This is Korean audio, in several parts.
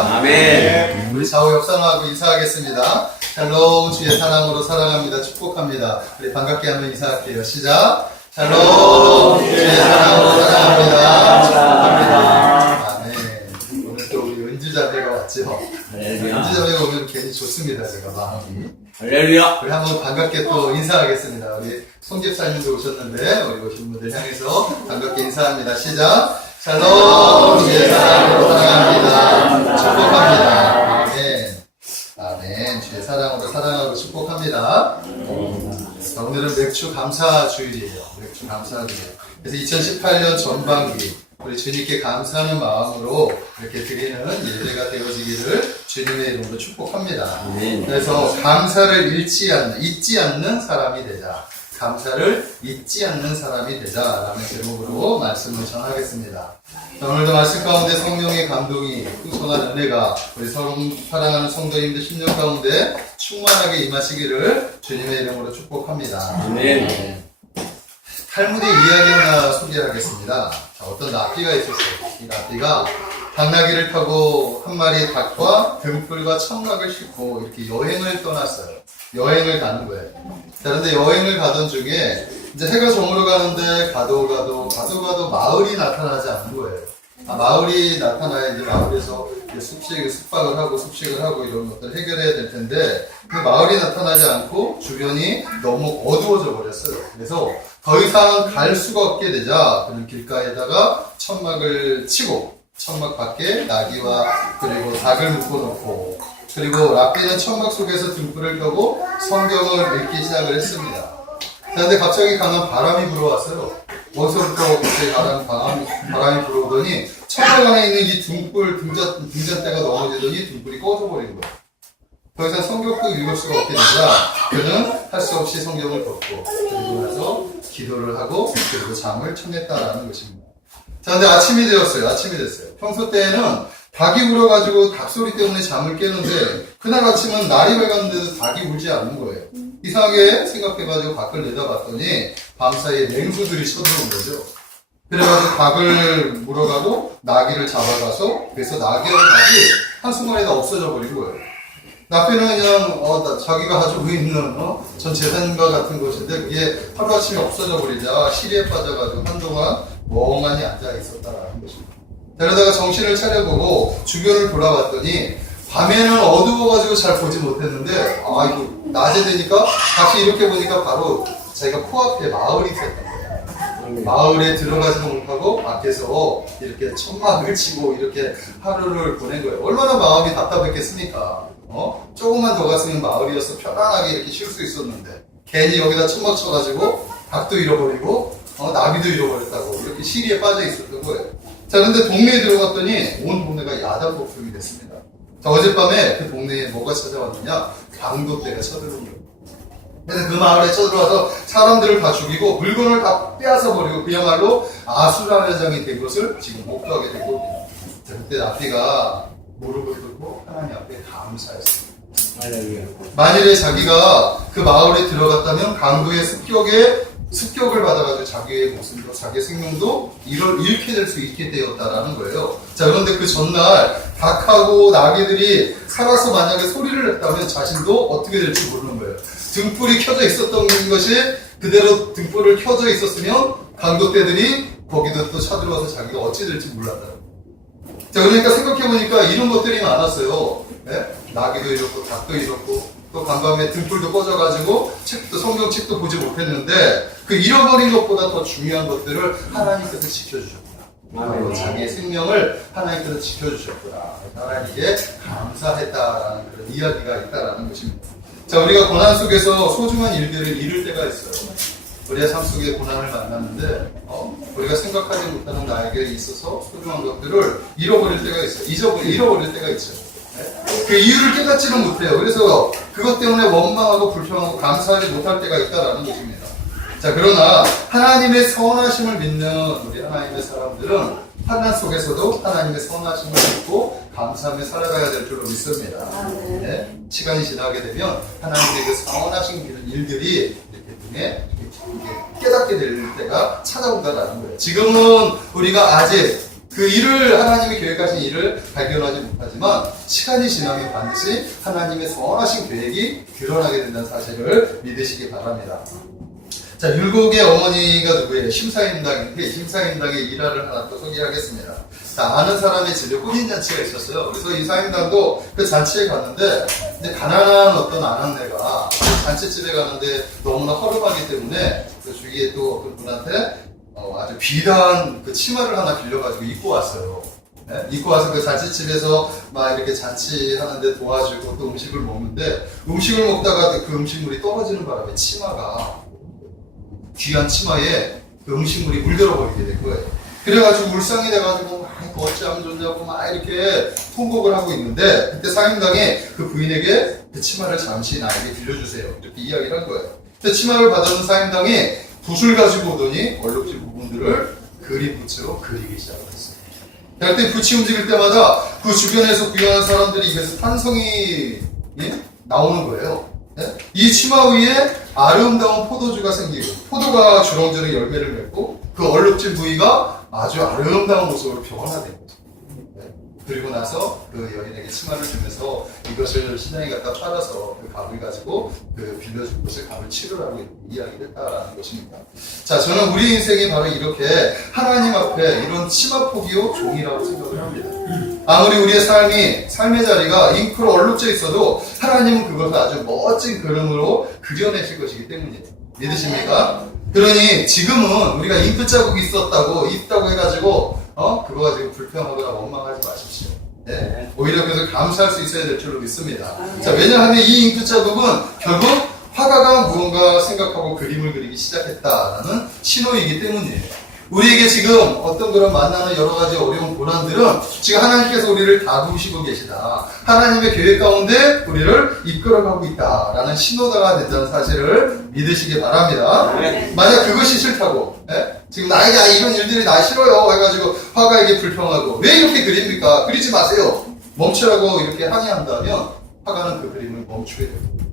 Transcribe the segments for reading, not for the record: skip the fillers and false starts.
아멘. 우리 좌우 옆사람하고 인사하겠습니다. 샬롬, 주의 사랑으로 사랑합니다. 축복합니다. 우리 반갑게 한번 인사할게요. 시작. 샬롬, 주의 사랑으로 사랑합니다. 축복합니다. 아멘. 오늘 또 우리 은주자매가 왔죠. 할렐루야. 은주자매가 오면 괜히 좋습니다. 제가 마음이. 할렐루야. 우리 한번 반갑게 또 인사하겠습니다. 우리 송집사님도 오셨는데 우리 오신 분들 향해서 반갑게 인사합니다. 시작. 샬롬, 주의 사랑으로 사랑합니다. 축복합니다. 아멘. 아멘. 주의 사랑으로 사랑하고 축복합니다. 자, 오늘은 맥주 감사 주일이에요. 맥주 감사 주일. 그래서 2018년 전반기 우리 주님께 감사하는 마음으로 이렇게 드리는 예배가 되어지기를 주님의 이름으로 축복합니다. 아멘. 그래서 감사를 잊지 않는 사람이 되자. 감사를 잊지 않는 사람이 되자라는 제목으로 말씀을 전하겠습니다. 자, 오늘도 말씀 가운데 성령의 감동이 풍성한 은혜가 우리 사랑하는 성도님들 심령 가운데 충만하게 임하시기를 주님의 이름으로 축복합니다. 아멘. 탈무드 이야기 하나 소개하겠습니다. 자, 어떤 납비가 있었어요. 이 납비가 당나귀를 타고 한 마리 닭과 등불과 청각을 싣고 이렇게 여행을 떠났어요. 여행을 가는 거예요. 자, 그런데 여행을 가던 중에 이제 해가 저물어 가는데 가도 마을이 나타나지 않는 거예요. 마을이 나타나야 이제 마을에서 숙박을 하고 이런 것들을 해결해야 될 텐데 그 마을이 나타나지 않고 주변이 너무 어두워져 버렸어요. 그래서 더 이상 갈 수가 없게 되자 그는 길가에다가 천막을 치고 천막 밖에 나귀와 그리고 닭을 묶어놓고 그리고 랍비는 천막 속에서 등불을 켜고 성경을 읽기 시작을 했습니다. 그런데 갑자기 강한 바람이 불어왔어요. 어디서부터 갑자기 바람이 불어오더니 천막 안에 있는 이 등잔대가 넘어지더니 등불이 꺼져버린 거예요. 더 이상 성경도 읽을 수가 없게 되자 그는 할 수 없이 성경을 덮고 그리고 나서 기도를 하고 그리고 잠을 청했다라는 것입니다. 자, 근데 아침이 됐어요. 평소 때에는 닭이 울어가지고 닭 소리 때문에 잠을 깨는데 그날 아침은 날이 밝았는데도 닭이 울지 않는 거예요. 이상하게 생각해가지고 밖을 내다봤더니 밤사이에 맹수들이 쳐들어온 거죠. 그래가지고 닭을 물어가고 나귀를 잡아가서 그래서 나귀하고 닭이 한순간에 다 없어져 버린 거예요. 납비는 그냥 자기가 가지고 있는 전 재산과 같은 것인데 그게 하루아침에 없어져 버리자 시리에 빠져가지고 한동안 멍하니 앉아 있었다라는 것입니다. 그러다가 정신을 차려보고 주변을 돌아봤더니 밤에는 어두워가지고 잘 보지 못했는데 이거 낮에 되니까 다시 이렇게 보니까 바로 자기가 코앞에 마을이 있었던 거예요. 마을에 들어가지도 못하고 밖에서 이렇게 천막을 치고 이렇게 하루를 보낸 거예요. 얼마나 마음이 답답했겠습니까? 조금만 더 갔으면 마을이어서 편안하게 이렇게 쉴 수 있었는데 괜히 여기다 천막 쳐가지고 닭도 잃어버리고 나비도 잃어버렸다고 이렇게 시리에 빠져 있었던 거예요. 자, 근데 동네에 들어갔더니 온 동네가 야단폭풍이 됐습니다. 자, 어젯밤에 그 동네에 뭐가 찾아왔느냐? 강도떼가 쳐들어온 거예요. 그래서 그 마을에 쳐들어와서 사람들을 다 죽이고 물건을 다 빼앗아 버리고 그야말로 아수라장이 된 것을 지금 목도하게 된 겁니다. 자, 그때 납비가 무릎을 꿇고 하나님 앞에 감사했습니다. 할렐루야. 만일에 자기가 그 마을에 들어갔다면 강도의 습격을 받아가지고 자기의 목숨도 자기의 생명도 잃게 될 수 있게 되었다라는 거예요. 자, 그런데 그 전날 닭하고 나귀들이 살아서 만약에 소리를 냈다면 자신도 어떻게 될지 모르는 거예요. 등불이 켜져 있었던 것이 그대로 등불을 켜져 있었으면 강도떼들이 거기도 또 쳐들어와서 자기가 어찌 될지 몰랐다는 거예요. 자, 그러니까 생각해보니까 이런 것들이 많았어요. 네? 나귀도 잃었고 닭도 잃었고 또 간밤에 등불도 꺼져가지고 성경책도 보지 못했는데 그 잃어버린 것보다 더 중요한 것들을 하나님께서 지켜주셨구나. 자기의 생명을 하나님께서 지켜주셨구나. 하나님께 감사했다라는 그런 이야기가 있다라는 것입니다. 자, 우리가 고난 속에서 소중한 일들을 잃을 때가 있어요. 우리의 삶 속에 고난을 만났는데 우리가 생각하지 못하는 나에게 있어서 소중한 것들을 잃어버릴 때가 있어요. 잃어버릴 때가 있어요. 네? 그 이유를 깨닫지는 못해요. 그래서 그것 때문에 원망하고 불평하고 감사하지 못할 때가 있다라는 것입니다. 자, 그러나 하나님의 선하심을 믿는 우리 하나님의 사람들은 환난 속에서도 하나님의 선하심을 믿고 감사하며 살아가야 될 줄로 믿습니다. 네? 시간이 지나게 되면 하나님의 그 선하신 일들이 이렇게 눈에 깨닫게 될 때가 찾아온다라는 거예요. 지금은 우리가 아직 그 일을 하나님이 계획하신 일을 발견하지 못하지만 시간이 지나면 반드시 하나님의 선하신 계획이 드러나게 된다는 사실을 믿으시기 바랍니다. 자, 율곡의 어머니가 누구예요? 심사임당인데 심사임당의 일화를 하나 또 소개하겠습니다. 자, 아는 사람의 집에 혼인잔치가 있었어요. 그래서 이 사임당도 그 잔치에 갔는데 근데 가난한 어떤 아낙네가 그 잔치집에 가는데 너무나 허름하기 때문에 그 주위에 또 어떤 분한테 아주 비단 그 치마를 하나 빌려가지고 입고 왔어요. 네? 입고 와서 그 잔치집에서 막 이렇게 잔치하는데 도와주고 또 음식을 먹는데 음식을 먹다가 그 음식물이 떨어지는 바람에 치마가 귀한 치마에 그 음식물이 물들어 버리게 된 거예요. 그래가지고 울상이 돼가지고 막 어찌하면 좋냐고 막 이렇게 통곡을 하고 있는데 그때 사임당이 그 부인에게 그 치마를 잠시 나에게 빌려주세요. 이렇게 이야기를 한 거예요. 그 치마를 받아준 사임당이 붓을 가지고 오더니 얼룩진 부분들을 그림 붓으로 그리기 시작했어요. 그때 붓이 움직일 때마다 그 주변에서 구경하는 사람들이 입에서 탄성이 나오는 거예요. 이 치마 위에 아름다운 포도주가 생기고 포도가 주렁주렁 열매를 맺고 그 얼룩진 부위가 아주 아름다운 모습으로 변화된 거죠. 그리고 나서 그 여인에게 치마를 주면서 이것을 시장에 갖다 팔아서 그 값을 가지고 그 빌려준 것을 값을 치르라고 이야기를 했다라는 것입니다. 자, 저는 우리 인생이 바로 이렇게 하나님 앞에 이런 치마 포기요 종이라고 생각을 합니다. 아무리 우리의 삶의 자리가 잉크로 얼룩져 있어도 하나님은 그것을 아주 멋진 그림으로 그려내실 것이기 때문이에요. 믿으십니까? 그러니 지금은 우리가 잉크 자국이 있다고 해가지고 그거 가지고 불평하거나 원망하지 마십시오. 네? 오히려 그래서 감사할 수 있어야 될 줄로 믿습니다. 자, 왜냐하면 이 잉크 자국은 결국 화가가 무언가 생각하고 그림을 그리기 시작했다라는 신호이기 때문이에요. 우리에게 지금 어떤 그런 만나는 여러 가지 어려운 고난들은 지금 하나님께서 우리를 다루시고 계시다. 하나님의 계획 가운데 우리를 이끌어가고 있다라는 신호가 된다는 사실을 믿으시기 바랍니다. 만약 그것이 싫다고 지금 나에게 이런 일들이 나 싫어요 해가지고 화가에게 불평하고 왜 이렇게 그립니까? 그리지 마세요. 멈추라고 이렇게 항의한다면 화가는 그 그림을 멈추게 됩니다.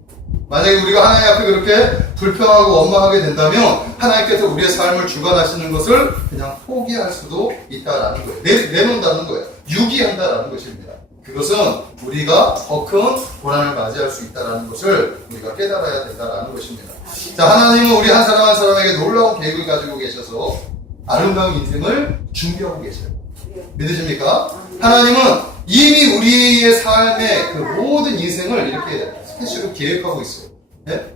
만약에 우리가 하나님 앞에 그렇게 불평하고 원망하게 된다면 하나님께서 우리의 삶을 주관하시는 것을 그냥 포기할 수도 있다라는 거예요. 내놓는다는 거예요. 유기한다라는 것입니다. 그것은 우리가 더 큰 고난을 맞이할 수 있다라는 것을 우리가 깨달아야 된다라는 것입니다. 자, 하나님은 우리 한 사람 한 사람에게 놀라운 계획을 가지고 계셔서 아름다운 인생을 준비하고 계셔요. 믿으십니까? 하나님은 이미 우리의 삶의 그 모든 인생을 이렇게 스케치로 계획하고 있어요. 네?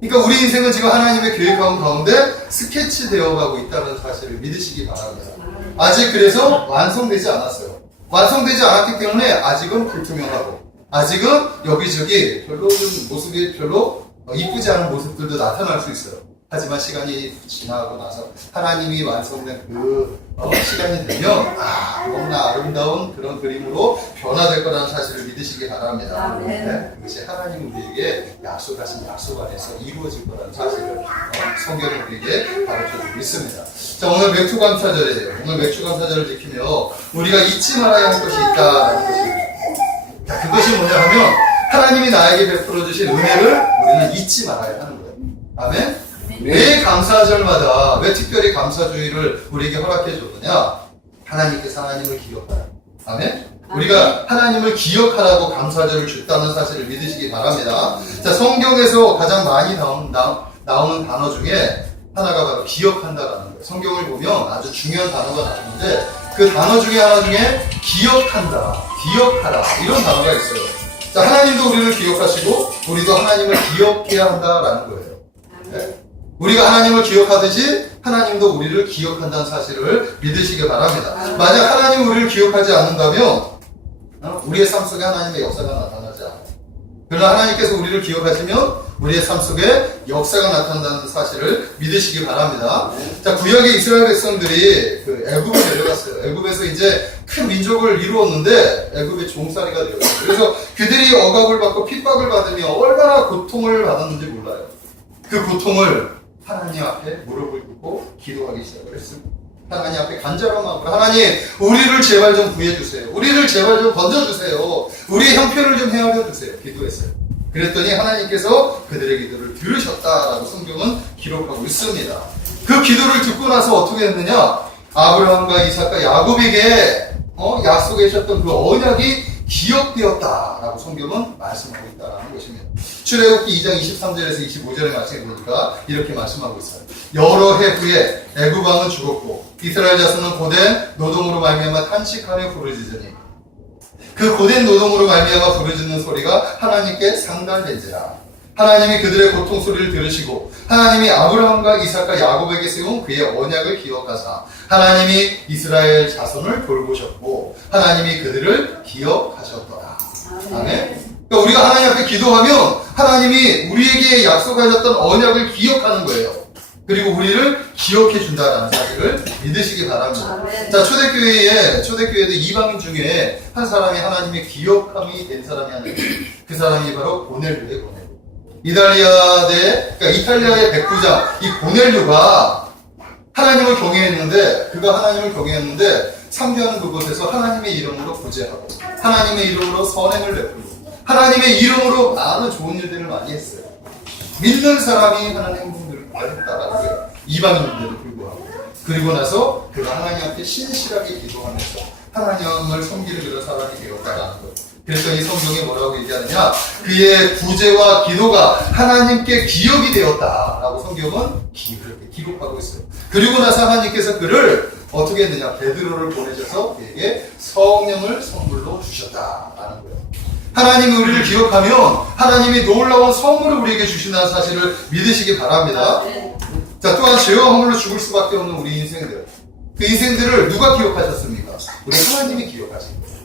그러니까 우리 인생은 지금 하나님의 계획하는 가운데 스케치 되어가고 있다는 사실을 믿으시기 바랍니다. 아직 그래서 완성되지 않았어요. 완성되지 않았기 때문에 아직은 불투명하고 아직은 여기저기 별로 좀 모습이 별로 이쁘지 않은 모습들도 나타날 수 있어요. 하지만 시간이 지나고 나서 하나님이 완성된 그 시간이 되면 너무나 아름다운 그런 그림으로 변화될 거라는 사실을 믿으시기 바랍니다. 네? 그것이 하나님 우리에게 약속하신 약속 안에서 이루어질 거라는 사실을 성경을 우리에게 가르쳐주고 있습니다. 자, 오늘 맥주 감사절이에요. 오늘 맥주 감사절을 지키며 우리가 잊지 말아야 할 것이 있다는 것입니다. 자, 그것이 뭐냐 하면 하나님이 나에게 베풀어 주신 은혜를 우리는 잊지 말아야 하는 거예요. 아멘? 왜 감사절마다 왜 특별히 감사주의를 우리에게 허락해 줬느냐? 하나님께서 하나님을 기억하라. 아멘? 우리가 하나님을 기억하라고 감사절을 줬다는 사실을 믿으시기 바랍니다. 자, 성경에서 가장 많이 나오는 단어 중에 하나가 바로 기억한다라는 거예요. 성경을 보면 아주 중요한 단어가 나오는데 그 단어 중에 하나 중에 기억한다, 기억하라 이런 단어가 있어요. 자, 하나님도 우리를 기억하시고 우리도 하나님을 기억해야 한다라는 거예요. 네? 우리가 하나님을 기억하듯이 하나님도 우리를 기억한다는 사실을 믿으시기 바랍니다. 만약 하나님이 우리를 기억하지 않는다면 우리의 삶 속에 하나님의 역사가 나타나지 않아요. 그러나 하나님께서 우리를 기억하시면 우리의 삶 속에 역사가 나타난다는 사실을 믿으시기 바랍니다. 자, 구약의 이스라엘 백성들이 그 애굽에 내려갔어요. 애굽에서 이제 큰 민족을 이루었는데 애굽의 종살이가 되었어요. 그래서 그들이 억압을 받고 핍박을 받으며 얼마나 고통을 받았는지 몰라요. 그 고통을 하나님 앞에 무릎을 꿇고 기도하기 시작을 했습니다. 하나님 앞에 간절한 마음으로 하나님 우리를 제발 좀 구해주세요. 우리를 제발 좀 건져주세요. 우리의 형편을 좀 헤아려주세요. 기도했어요. 그랬더니 하나님께서 그들의 기도를 들으셨다라고 성경은 기록하고 있습니다. 그 기도를 듣고 나서 어떻게 했느냐? 아브라함과 이삭과 야곱에게 약속하셨던 그 언약이 기억되었다라고 성경은 말씀하고 있다는 것입니다. 출애굽기 2장 23절에서 25절의 말씀에 보니까 이렇게 말씀하고 있어요. 여러 해 후에 애굽 왕은 죽었고 이스라엘 자손은 고된 노동으로 말미암아 탄식하며 부르짖으니 그 고된 노동으로 말미암아 부르짖는 소리가 하나님께 상달된지라. 하나님이 그들의 고통 소리를 들으시고 하나님이 아브라함과 이삭과 야곱에게 세운 그의 언약을 기억하사 하나님이 이스라엘 자손을 돌보셨고 하나님이 그들을 기억하셨더라. 아멘. 그러니까 우리가 하나님 앞에 기도하면 하나님이 우리에게 약속하셨던 언약을 기억하는 거예요. 그리고 우리를 기억해 준다라는 사실을 믿으시기 바랍니다. 자, 초대교회에도 이방인 중에 한 사람이 하나님의 기억함이 된 사람이 하나 있어요. 그 사람이 바로 고넬료예요, 고넬료. 이탈리아의 백부장, 이 고넬료가 하나님을 경외했는데, 상주하는 그곳에서 하나님의 이름으로 구제하고, 하나님의 이름으로 선행을 베풀고, 하나님의 이름으로 많은 좋은 일들을 많이 했어요. 믿는 사람이 하나님의 행동들을 했다라는 거예요. 이방인인데도 불구하고. 그리고 나서 그가 하나님 앞에 신실하게 기도하면서 하나님을 섬기는 그런 사람이 되었다라는 거예요. 그래서 이 성경에 뭐라고 얘기하느냐? 그의 구제와 기도가 하나님께 기억이 되었다라고 성경은 그렇게 기록하고 있어요. 그리고 나서 하나님께서 그를 어떻게 했느냐? 베드로를 보내셔서 그에게 성령을 선물로 주셨다라는 거예요. 하나님이 우리를 기억하면 하나님이 놀라운 선물을 우리에게 주신다는 사실을 믿으시기 바랍니다. 자, 또한 죄와 허물로 죽을 수밖에 없는 우리 인생들. 그 인생들을 누가 기억하셨습니까? 우리 하나님이 기억하신 거예요.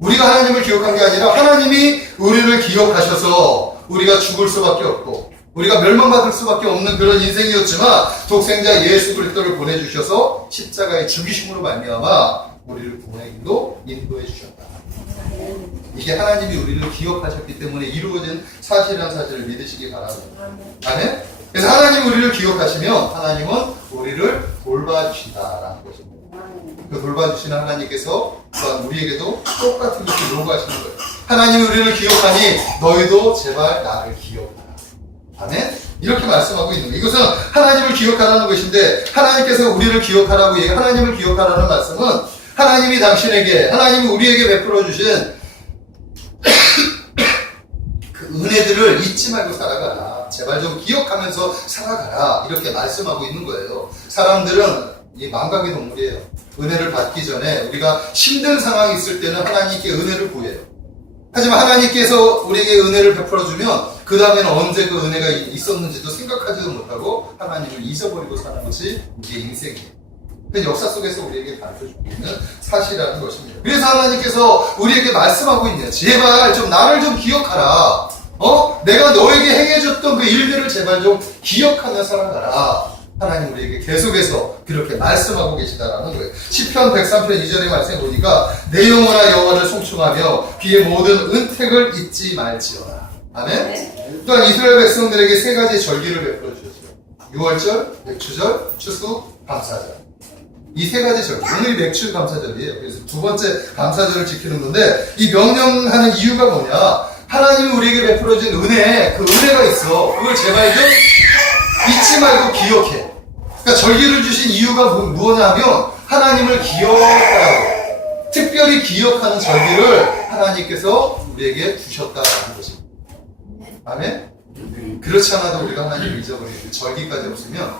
우리가 하나님을 기억한 게 아니라 하나님이 우리를 기억하셔서 우리가 죽을 수밖에 없고 우리가 멸망받을 수밖에 없는 그런 인생이었지만 독생자 예수 그리스도를 보내주셔서 십자가의 죽이심으로 말미암아 우리를 구원의 길로 인도해 주셨다. 이게 하나님이 우리를 기억하셨기 때문에 이루어진 사실이라는 사실을 믿으시기 바랍니다. 아멘? 그래서 하나님이 우리를 기억하시면 하나님은 우리를 돌봐주신다라는 것입니다. 그 돌봐주시는 하나님께서 또한 우리에게도 똑같은 것을 요구하시는 거예요. 하나님이 우리를 기억하니 너희도 제발 나를 기억하라. 아멘? 이렇게 말씀하고 있는 거예요. 이것은 하나님을 기억하라는 것인데 하나님께서 우리를 기억하라고 하나님을 기억하라는 말씀은 하나님이 하나님이 우리에게 베풀어 주신 그 은혜들을 잊지 말고 살아가라. 제발 좀 기억하면서 살아가라. 이렇게 말씀하고 있는 거예요. 사람들은 이 망각의 동물이에요. 은혜를 받기 전에 우리가 힘든 상황이 있을 때는 하나님께 은혜를 구해요. 하지만 하나님께서 우리에게 은혜를 베풀어주면 그 다음에는 언제 그 은혜가 있었는지도 생각하지도 못하고 하나님을 잊어버리고 사는 것이 우리의 인생이에요. 그 역사 속에서 우리에게 가르쳐주고 있는 사실이라는 것입니다. 그래서 하나님께서 우리에게 말씀하고 있네요. 제발 좀 나를 좀 기억하라. 내가 너에게 행해줬던 그 일들을 제발 좀 기억하며 살아가라. 하나님 우리에게 계속해서 그렇게 말씀하고 계시다라는 거예요. 시편 103편 2절의 말씀에 보니까 내 영혼아 여호와를 송축하며 그의 모든 은택을 잊지 말지어라. 아멘. 또한 이스라엘 백성들에게 세 가지 절기를 베풀어 주셨어요. 유월절, 맥추절, 추수, 감사절. 이 세 가지 절기. 오늘이 맥추 감사절이에요. 그래서 두 번째 감사절을 지키는 건데 이 명령하는 이유가 뭐냐? 하나님이 우리에게 베풀어 준 은혜, 그 은혜가 있어. 그걸 제발 좀 잊지 말고 기억해. 그러니까 절기를 주신 이유가 무엇이냐면 하나님을 기억하라고. 특별히 기억하는 절기를 하나님께서 우리에게 주셨다는 것입니다. 아멘? 그렇지 않아도 우리가 하나님을 잊어버리고 절기까지 없으면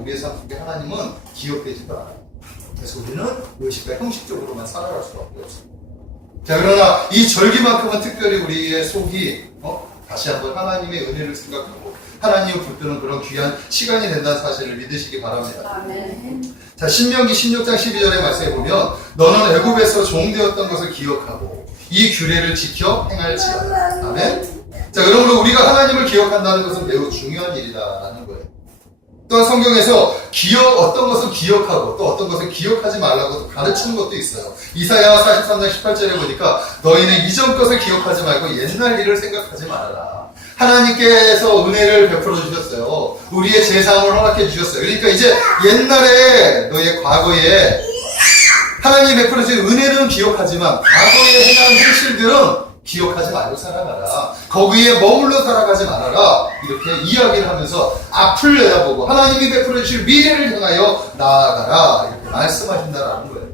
우리의 삶 속에 하나님은 기억되지도 않아요. 그래서 우리는 의식과 형식적으로만 살아갈 수밖에 없습니다. 자, 그러나 이 절기만큼은 특별히 우리의 속이 다시 한번 하나님의 은혜를 생각하고 하나님을 붙드는 그런 귀한 시간이 된다는 사실을 믿으시기 바랍니다. 아멘. 자, 신명기 16장 12절의 말씀에 보면 너는 애굽에서 종되었던 것을 기억하고 이 규례를 지켜 행할지어다. 아멘. 자, 그러므로 우리가 하나님을 기억한다는 것은 매우 중요한 일이다라는 거예요. 또한 성경에서 어떤 것은 기억하고 또 어떤 것은 기억하지 말라고 가르치는 것도 있어요. 이사야 43장 18절에 보니까 너희는 이전 것을 기억하지 말고 옛날 일을 생각하지 말아라. 하나님께서 은혜를 베풀어 주셨어요. 우리의 제사함을 허락해 주셨어요. 그러니까 이제 옛날에 너의 과거에 하나님이 베풀어 주신 은혜는 기억하지만 과거에 행한 현실들은 기억하지 말고 살아가라. 거기에 머물러 살아가지 말아라. 이렇게 이야기를 하면서 앞을 내다보고 하나님이 베풀어 주실 미래를 향하여 나아가라. 이렇게 말씀하신다라는 거예요.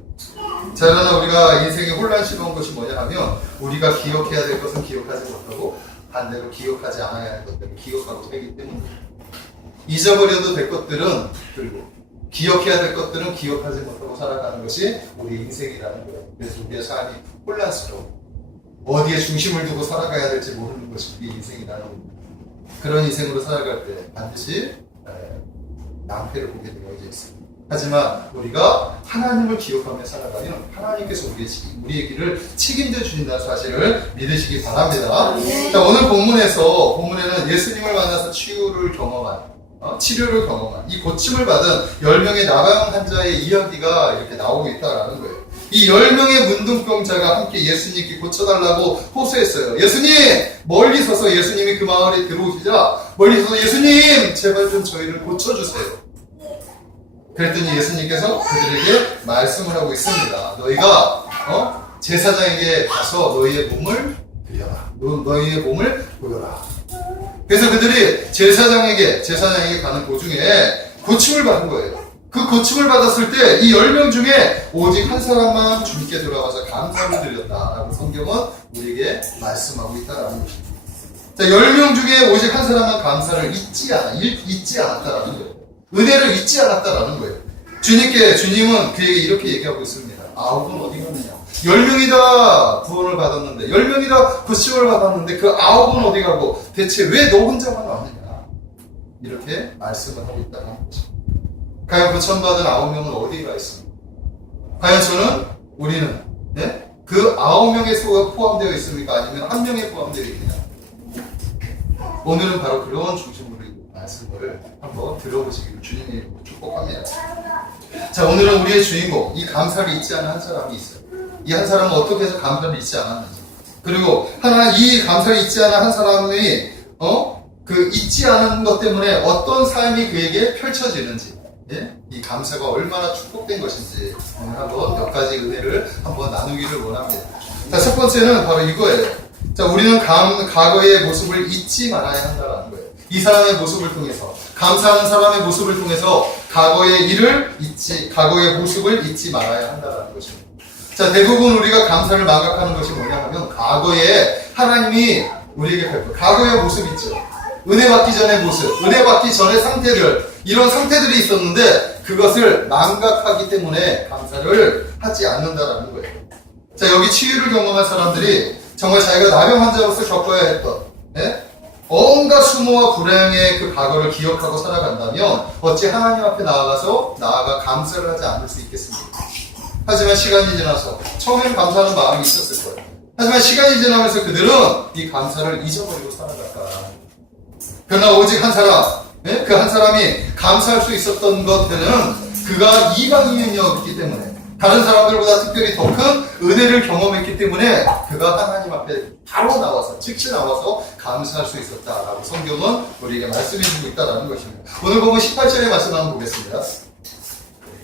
자, 그러나 우리가 인생에 혼란스러운 것이 뭐냐 하면 우리가 기억해야 될 것은 기억하지 못하고 반대로 기억하지 않아야 할 것들을 기억하고 되기 때문에 잊어버려도 될 것들은 그리고 기억해야 될 것들은 기억하지 못하고 살아가는 것이 우리 인생이라는 거예요. 그래서 우리의 삶이 혼란스러워. 어디에 중심을 두고 살아가야 될지 모르는 것이 우리 인생이라는 거예요. 그런 인생으로 살아갈 때 반드시 낭패를 보게 되어 있습니다. 하지만 우리가 하나님을 기억하며 살아가면 하나님께서 우리의 길을 책임져 주신다는 사실을 믿으시기 바랍니다. 자, 오늘 본문에는 예수님을 만나서 치유를 경험한 치료를 경험한 이 고침을 받은 10명의 나병 환자의 이야기가 이렇게 나오고 있다라는 거예요. 이 10명의 문둥병자가 함께 예수님께 고쳐달라고 호소했어요. 예수님! 멀리 서서 예수님이 그 마을에 들어오시자 멀리 서서 예수님! 제발 좀 저희를 고쳐주세요. 그랬더니 예수님께서 그들에게 말씀을 하고 있습니다. 너희가 제사장에게 가서 너희의 몸을 드려라. 너희의 몸을 보여라. 그래서 그들이 제사장에게 가는 도중에 고침을 받은 거예요. 그 고침을 받았을 때 이 10명 중에 오직 한 사람만 주님께 돌아가서 감사를 드렸다라고 성경은 우리에게 말씀하고 있다라는 것입니다. 자, 10명 중에 오직 한 사람만 감사를 잊지 않았다라는 거예요. 은혜를 잊지 않았다라는 거예요. 주님은 그에게 이렇게 얘기하고 있습니다. 9은 어디 갔느냐? 10명이 다 구원을 받았는데 10명이 다 고침을 받았는데 그 9은 어디 가고 대체 왜 너 혼자만 왔느냐? 이렇게 말씀을 하고 있다는 거죠. 과연 고침받은 9명은 어디에 가 있습니까? 과연 우리는 그 9명의 수가 포함되어 있습니까? 아니면 한 명에 포함되어 있느냐? 오늘은 바로 그런 중심으로 말씀을 한번 들어보시기를 주님이 축복합니다. 자, 오늘은 우리의 주인공, 이 감사를 잊지 않은 한 사람이 있어요. 이 한 사람은 어떻게 해서 감사를 잊지 않았는지, 그리고 이 감사를 잊지 않은 한 사람이 그 잊지 않은 것 때문에 어떤 삶이 그에게 펼쳐지는지, 이 감사가 얼마나 축복된 것인지 오늘 한번 몇 가지 은혜를 한번 나누기를 원합니다. 자, 첫 번째는 바로 이거예요. 자, 우리는 과거의 모습을 잊지 말아야 한다는 거예요. 이 사람의 모습을 통해서, 감사하는 사람의 모습을 통해서 과거의 모습을 잊지 말아야 한다는 것입니다. 자, 대부분 우리가 감사를 망각하는 것이 뭐냐 하면 과거에 하나님이 우리에게 베푼 과거의 모습 있죠. 은혜 받기 전의 모습, 은혜 받기 전의 상태들, 이런 상태들이 있었는데 그것을 망각하기 때문에 감사를 하지 않는다라는 거예요. 자, 여기 치유를 경험한 사람들이 정말 자기가 나병 환자로서 겪어야 했던 온갖 수모와 불행의 그 과거를 기억하고 살아간다면 어찌 하나님 앞에 나아가 감사를 하지 않을 수 있겠습니까? 하지만 시간이 지나서 처음에는 감사하는 마음이 있었을 거예요. 하지만 시간이 지나면서 그들은 이 감사를 잊어버리고 살아갔다. 그러나 오직 한 사람, 그 한 사람이 감사할 수 있었던 것들은 그가 이방인이었기 때문에, 다른 사람들보다 특별히 더 큰 은혜를 경험했기 때문에 그가 하나님 앞에 바로 나와서, 즉시 나와서 감사할 수 있었다라고 성경은 우리에게 말씀해주고 있다는 것입니다. 오늘 보면 18절의 말씀 한번 보겠습니다.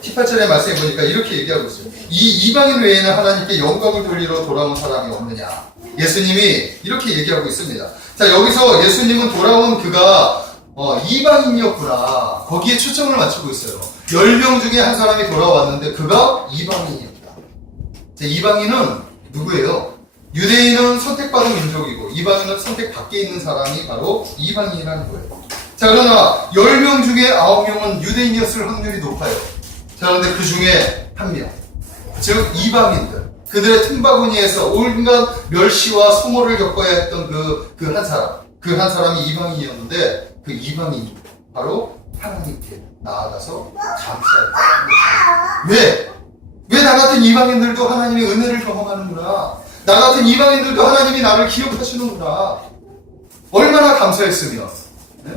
18절의 말씀에 보니까 이렇게 얘기하고 있어요. 이 이방인 외에는 하나님께 영광을 돌리러 돌아온 사람이 없느냐? 예수님이 이렇게 얘기하고 있습니다. 자, 여기서 예수님은 돌아온 그가 이방인이었구나, 거기에 초점을 맞추고 있어요. 10명 중에 한 사람이 돌아왔는데 그가 이방인이었다. 자, 이방인은 누구예요? 유대인은 선택받은 민족이고 이방인은 선택 밖에 있는 사람이 바로 이방인이라는 거예요. 자, 그러나 10명 중에 9명은 유대인이었을 확률이 높아요. 자, 그런데 그 중에 한 명, 즉 이방인들, 그들의 틈바구니에서 온갖 멸시와 수모를 겪어야 했던 그 한 사람이 이방인이었는데 그 이방인이 바로 하나님께 나아가서 감사했다. 왜 나 같은 이방인들도 하나님의 은혜를 경험하는구나. 나 같은 이방인들도 하나님이 나를 기억하시는구나. 얼마나 감사했으면.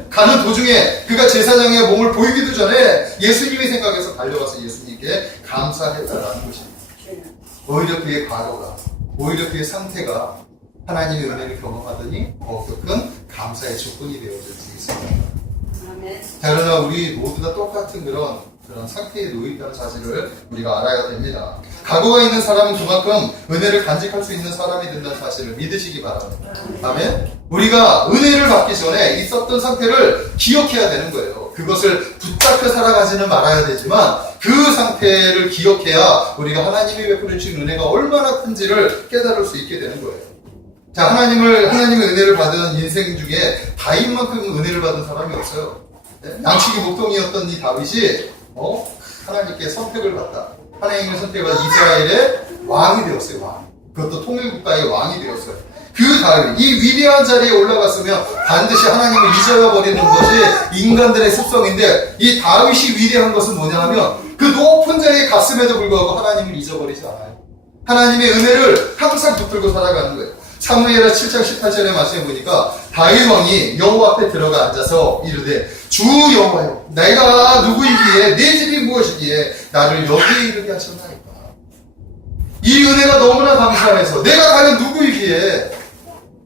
가는 도중에 그가 제사장의 몸을 보이기도 전에 예수님이 생각해서 달려가서 예수님께 감사했다라는 것입니다. 오히려 그의 과거가, 오히려 그의 상태가 하나님의 은혜를 경험하더니 더욱더 큰 감사의 조건이 되어질 수 있습니다. 자, 그러나 우리 모두 다 똑같은 그런 상태에 놓여있다는 사실을 우리가 알아야 됩니다. 각오가 있는 사람은 그만큼 은혜를 간직할 수 있는 사람이 된다는 사실을 믿으시기 바랍니다. 아멘? 우리가 은혜를 받기 전에 있었던 상태를 기억해야 되는 거예요. 그것을 붙잡혀 살아가지는 말아야 되지만 그 상태를 기억해야 우리가 하나님이 베풀어 주신 은혜가 얼마나 큰지를 깨달을 수 있게 되는 거예요. 자, 하나님의 은혜를 받은 인생 중에 다윗만큼 은혜를 받은 사람이 없어요. 양치기 목동이었던 이 다윗이 하나님께 선택을 받다. 하나님의 선택을 받아 이스라엘의 왕이 되었어요. 왕. 그것도 통일국가의 왕이 되었어요. 그 다윗, 이 위대한 자리에 올라갔으면 반드시 하나님을 잊어버리는 것이 인간들의 습성인데 이 다윗이 위대한 것은 뭐냐 하면 그 높은 자리에 갔음에도 불구하고 하나님을 잊어버리지 않아요. 하나님의 은혜를 항상 붙들고 살아가는 거예요. 사무엘하 7장 18절에 말씀해 보니까 다윗 왕이 여호와 앞에 들어가 앉아서 이르되 주 여호와여 내가 누구이기에 내 집이 무엇이기에 나를 여기에 이르게 하셨나이까. 이 은혜가 너무나 감사해서 내가 과연 누구이기에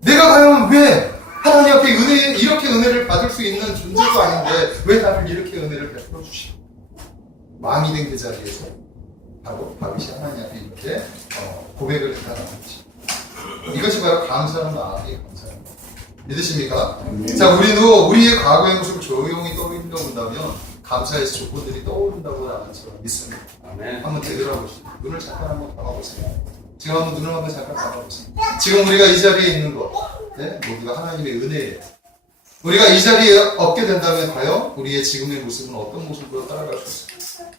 내가 과연 왜 하나님 앞에 이렇게 은혜를 받을 수 있는 존재도 아닌데 왜 나를 이렇게 은혜를 베풀어 주시고 왕이 된 그 자리에서 바로 다윗이 하나님 앞에 이렇게 고백을 기다리는 거지. 이것이 바로 감사하는 마음이 감사합니다. 믿으십니까? 자, 우리도 우리의 과거의 모습을 조용히 떠올린다면 감사의 조건들이 떠오른다고 나는 저는 믿습니다. 아멘. 한번 되돌아보시죠. 눈을 잠깐 한번 감아보세요. 지금 한번 눈을 한번 잠깐 감아보세요. 지금 우리가 이 자리에 있는 것, 모두가 하나님의 은혜예요. 우리가 이 자리에 얻게 된다면 과연 우리의 지금의 모습은 어떤 모습으로 따라갈 수 있을까?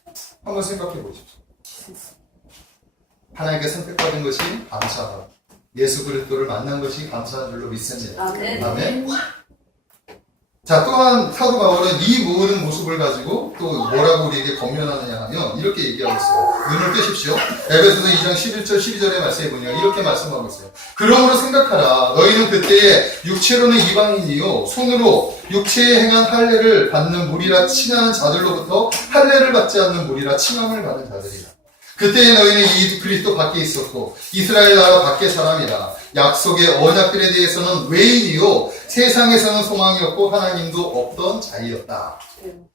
한번 생각해 보십시오. 하나님께 선택받은 것이 감사하다. 예수 그리스도를 만난 것이 감사한 줄로 믿습니다. 아멘. 자, 또한 사도 바울은 이 모든 모습을 가지고 또 뭐라고 우리에게 권면하느냐 하면 이렇게 얘기하고 있어요. 눈을 뜨십시오. 에베소서 2장 11절 12절의 말씀에 보니까 이렇게 말씀하고 있어요. 그러므로 생각하라. 너희는 그때에 육체로는 이방인이요 손으로 육체에 행한 할례를 받는 무리라 칭하는 자들로부터 할례를 받지 않는 무리라 칭함을 받은 자들이라. 그때에 너희는 이 그리스도 밖에 있었고 이스라엘 나라 밖의 사람이라. 약속의 언약들에 대해서는 외인이요 세상에서는 소망이 없고 하나님도 없던 자이었다.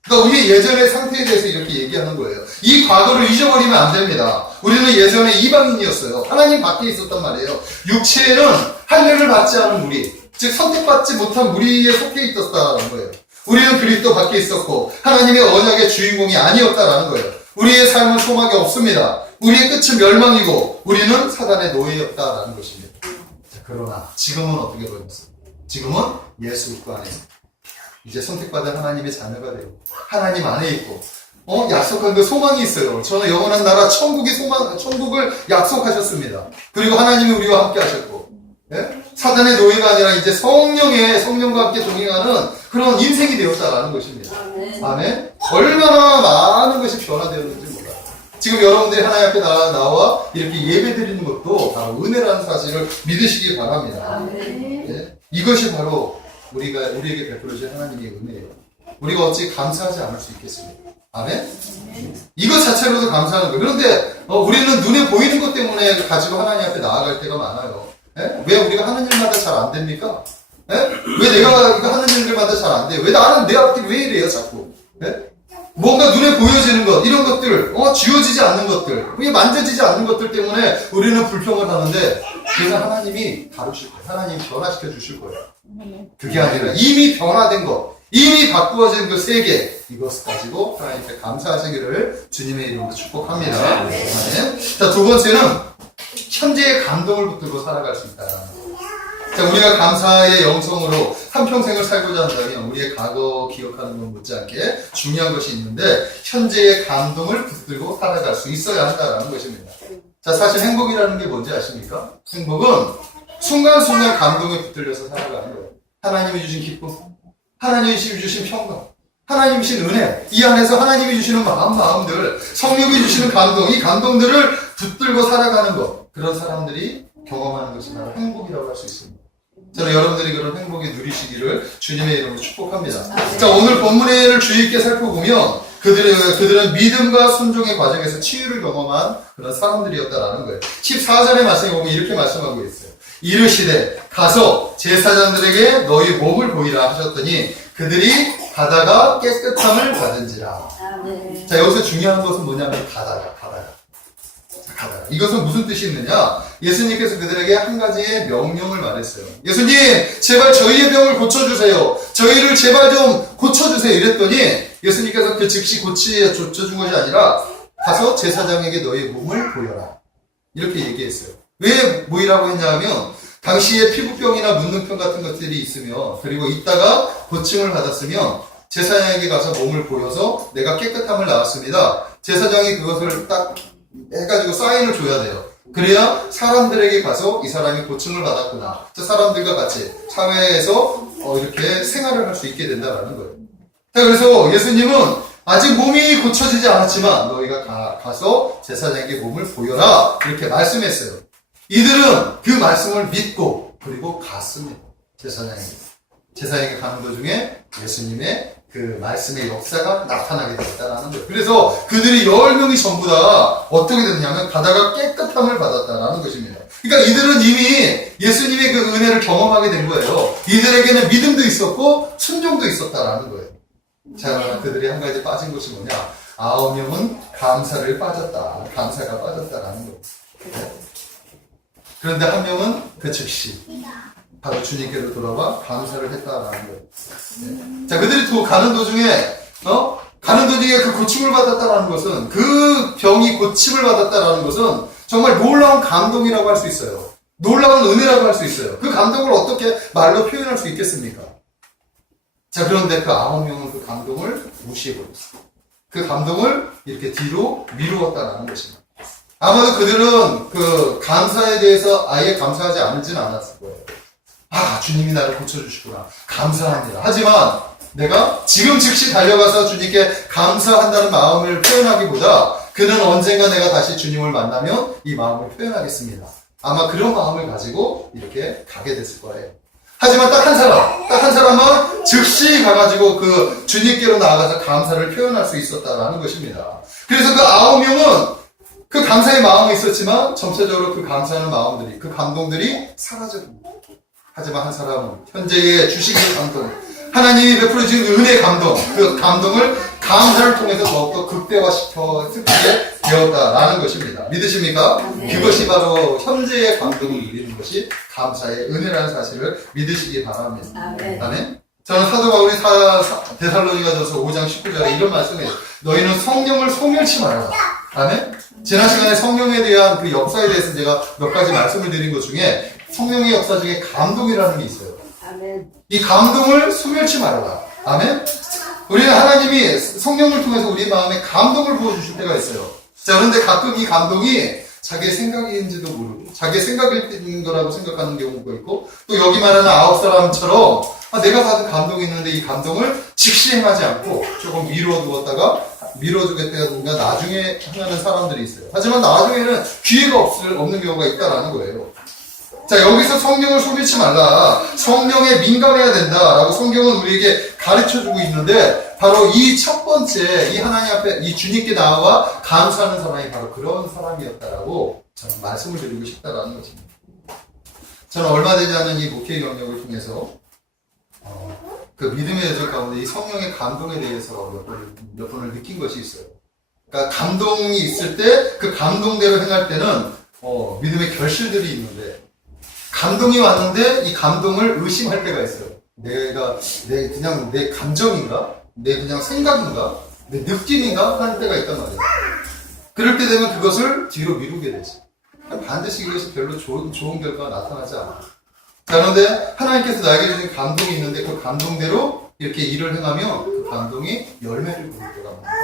그러니까 우리 예전의 상태에 대해서 이렇게 얘기하는 거예요. 이 과거를 잊어버리면 안 됩니다. 우리는 예전에 이방인이었어요. 하나님 밖에 있었단 말이에요. 육체에는 할례를 받지 않은 무리, 즉 선택받지 못한 무리에 속해 있었다는 거예요. 우리는 그리스도 밖에 있었고 하나님의 언약의 주인공이 아니었다라는 거예요. 우리의 삶은 소망이 없습니다. 우리의 끝은 멸망이고 우리는 사단의 노예였다라는 것입니다. 자, 그러나 지금은 어떻게 보였어요? 지금은 예수 그리스도 안에 이제 선택받은 하나님의 자녀가 되고 하나님 안에 있고 약속한 그 소망이 있어요. 저는 영원한 나라 천국을 약속하셨습니다. 그리고 하나님이 우리와 함께 하셨고 사단의 노예가 아니라 이제 성령과 함께 동행하는 그런 인생이 되었다라는 것입니다. 아멘. 얼마나 많은 것이 변화되었는지 몰라요. 지금 여러분들이 하나님 앞에 나와 이렇게 예배 드리는 것도 바로 은혜라는 사실을 믿으시기 바랍니다. 이것이 바로 우리에게 베풀어진 하나님의 은혜예요. 우리가 어찌 감사하지 않을 수 있겠습니까? 아멘? 이것 자체로도 감사하는 거예요. 그런데 우리는 눈에 보이는 것 때문에 가지고 하나님 앞에 나아갈 때가 많아요. 왜 우리가 하는 일마다 잘 안 됩니까? 왜 내가 이거 하는 일들마다 잘 안 돼요? 왜 나는 내 앞길이 왜 이래요 자꾸? 뭔가 눈에 보여지는 것, 이런 것들, 쥐어지지 않는 것들, 만져지지 않는 것들 때문에 우리는 불평을 하는데, 그래서 하나님이 다루실 거예요. 하나님이 변화시켜 주실 거예요. 그게 아니라 이미 변화된 것, 이미 바꾸어진 그 세계, 이것을 가지고 하나님께 감사하시기를 주님의 이름으로 축복합니다. 아멘. 자, 두 번째는 현재의 감동을 붙들고 살아갈 수 있다는 것. 자, 우리가 감사의 영성으로 한평생을 살고자 한다면 우리의 과거 기억하는 건 못지않게 중요한 것이 있는데 현재의 감동을 붙들고 살아갈 수 있어야 한다는 것입니다. 자, 사실 행복이라는 게 뭔지 아십니까? 행복은 순간순간 감동에 붙들려서 살아가는 거예요. 하나님이 주신 기쁨, 하나님이 주신 평강, 하나님이 주신 은혜, 이 안에서 하나님이 주시는 마음들, 성령이 주시는 감동, 이 감동들을 붙들고 살아가는 것, 그런 사람들이 경험하는 것이 바로 행복이라고 할 수 있습니다. 저는 여러분들이 그런 행복이 누리시기를 주님의 이름으로 축복합니다. 자, 오늘 본문을 주의 있게 살펴보면 그들은 믿음과 순종의 과정에서 치유를 경험한 그런 사람들이었다라는 거예요. 14절의 말씀에 보면 이렇게 말씀하고 있어요. 이르시되 가서 제사장들에게 너희 몸을 보이라 하셨더니 그들이 가다가 깨끗함을 받은지라. 아멘. 자, 여기서 중요한 것은 뭐냐면 가다가. 이것은 무슨 뜻이 있느냐? 예수님께서 그들에게 한 가지의 명령을 말했어요. 예수님, 제발 저희의 병을 고쳐주세요. 저희를 제발 좀 고쳐주세요. 이랬더니 예수님께서 그 즉시 고쳐준 것이 아니라 가서 제사장에게 너희의 몸을 보여라. 이렇게 얘기했어요. 왜 보이라고 했냐면 당시에 피부병이나 문둥병 같은 것들이 있으면, 그리고 있다가 고침을 받았으면 제사장에게 가서 몸을 보여서 내가 깨끗함을 나왔습니다. 제사장이 그것을 딱 해가지고 사인을 줘야 돼요. 그래야 사람들에게 가서 이 사람이 고침을 받았구나, 저 사람들과 같이 사회에서 이렇게 생활을 할 수 있게 된다는 거예요. 자, 그래서 예수님은 아직 몸이 고쳐지지 않았지만 너희가 가서 제사장에게 몸을 보여라, 이렇게 말씀했어요. 이들은 그 말씀을 믿고 그리고 갔습니다. 제사장에게 가는 도중에 예수님의 그 말씀의 역사가 나타나게 되었다는 거예요. 그래서 그들이 10명이 전부 다 어떻게 됐냐면 가다가 깨끗함을 받았다는 것입니다. 그러니까 이들은 이미 예수님의 그 은혜를 경험하게 된 거예요. 이들에게는 믿음도 있었고 순종도 있었다는 거예요. 자, 그들이 한 가지 빠진 것이 뭐냐? 9명은 감사가 빠졌다라는 거예요. 그런데 한 명은 그 즉시 바로 주님께로 돌아와 감사를 했다라는 거예요. 네. 자, 그들이 가는 도중에 그 고침을 받았다라는 것은, 그 병이 고침을 받았다라는 것은 정말 놀라운 감동이라고 할 수 있어요. 놀라운 은혜라고 할 수 있어요. 그 감동을 어떻게 말로 표현할 수 있겠습니까? 자, 그런데 그 9명은 그 감동을 무시해버렸어요. 그 감동을 이렇게 뒤로 미루었다라는 것입니다. 아마도 그들은 그 감사에 대해서 아예 감사하지 않지는 않았을 거예요. 아, 주님이 나를 고쳐주시구나, 감사합니다. 하지만 내가 지금 즉시 달려가서 주님께 감사한다는 마음을 표현하기보다 그는 언젠가 내가 다시 주님을 만나면 이 마음을 표현하겠습니다. 아마 그런 마음을 가지고 이렇게 가게 됐을 거예요. 하지만 딱 한 사람은 즉시 가가지고 그 주님께로 나아가서 감사를 표현할 수 있었다라는 것입니다. 그래서 그 9명은 그 감사의 마음이 있었지만 점차적으로 그 감사하는 마음들이, 그 감동들이 사라져갑니다. 하지만 한 사람은 현재의 주식의 감동, 하나님이 베풀어 주신 은혜의 감동, 그 감동을 감사를 통해서 더욱더 극대화시켜 쓰게 되었다라는 것입니다. 믿으십니까? 그것이 바로 현재의 감동을 누리는 것이 감사의 은혜라는 사실을 믿으시기 바랍니다. 아멘. 저는 사도 바울이 데살로니가전서 5장 19절에 이런 말씀을 해요. 너희는 성령을 소멸치 말아라. 아멘. 지난 시간에 성령에 대한 그 역사에 대해서 제가 몇 가지 말씀을 드린 것 중에 성령의 역사 중에 감동이라는 게 있어요. 아멘. 이 감동을 소멸치 말아라. 아멘. 우리는 하나님이 성령을 통해서 우리 마음에 감동을 부어주실 때가 있어요. 자, 그런데 가끔 이 감동이 자기의 생각인지도 모르고 자기의 생각일 거라고 생각하는 경우가 있고, 또 여기 말하는 9사람처럼 내가 받은 감동이 있는데 이 감동을 즉시 행하지 않고 조금 미뤄두겠다든가 나중에 행하는 사람들이 있어요. 하지만 나중에는 기회가 없는 경우가 있다라는 거예요. 자, 여기서 성령을 소멸치 말라, 성령에 민감해야 된다라고 성경은 우리에게 가르쳐주고 있는데, 바로 이 첫 번째, 이 하나님 앞에 이 주님께 나와 감사하는 사람이 바로 그런 사람이었다라고 저는 말씀을 드리고 싶다라는 것입니다. 저는 얼마 되지 않은 이 목회 경력을 통해서 그 믿음의 여정 가운데 이 성령의 감동에 대해서 몇 번을 느낀 것이 있어요. 그러니까 감동이 있을 때 그 감동대로 행할 때는 믿음의 결실들이 있는데, 감동이 왔는데 이 감동을 의심할 때가 있어요. 그냥 내 감정인가? 내 그냥 생각인가? 내 느낌인가? 하는 때가 있단 말이에요. 그럴 때 되면 그것을 뒤로 미루게 되죠. 반드시 이것이 별로 좋은 결과가 나타나지 않아요. 자, 그런데 하나님께서 나에게 주신 감동이 있는데 그 감동대로 이렇게 일을 행하면 그 감동이 열매를 부를 때가 많아요.